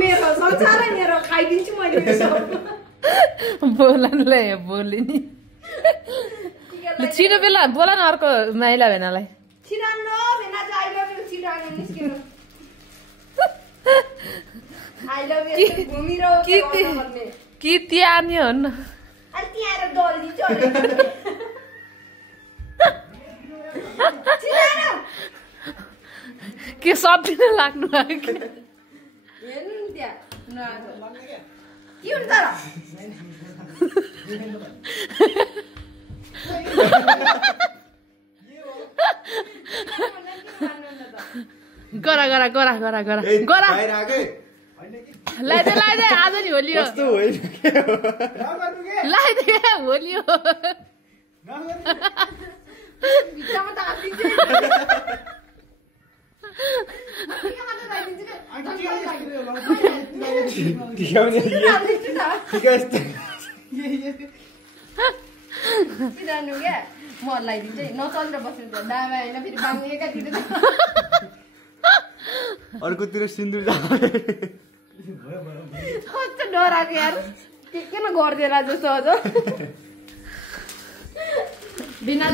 मेरो संसारै मेरो खाइदिन्छु मैले सब बोलनले बोली नि ल छिटो बेला बोला न अर्को माइला भेनालाई छिरानो भेना चाहिँ आई लभ यु छिरानो निस्केर आई लभ यु घुमिरो कि त्यहाँ नि हो न अनि त्यहाँ आएर डल दिन्छु छिरानो के सपिन लाग्नु लाग्यो कि हेर्नु नि त्यहाँ के हुन्छ र गरा गरा गरा गरा गरा गरा लाइदे आज नि होली हो लाइदे होली हो भित्तामा त हालिदिन्छु म लगाइदिन्छु है नचलेर बस्नु दामा होइन फेरि बाङ्गे एकातिर अर्कोतिर सिन्दुर कस्तो डराएको यार के न गरिदिएला जस्तो अझ बिना